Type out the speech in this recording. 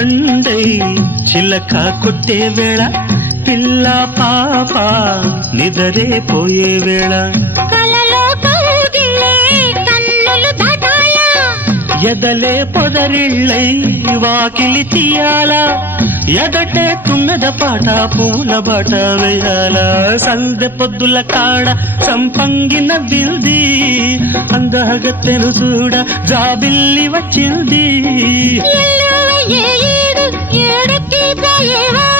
పండై చిలక కొట్టే వేళ పిల్ల పాప నిదరే పోయే వేళ కలలో కౌగిలే కన్నులు దాటాలా ఎదలే పొదరిళ్ళై వాకిలి తీయాలా ఎదటే తుమ్మెద పాట పూల బాట వేయాల సందె పొద్దుల కాడ సంపంగిన బిల్ది అందగత్తెను చూడ జాబిల్లి వచ్చింది ఏడుకి పోయేవా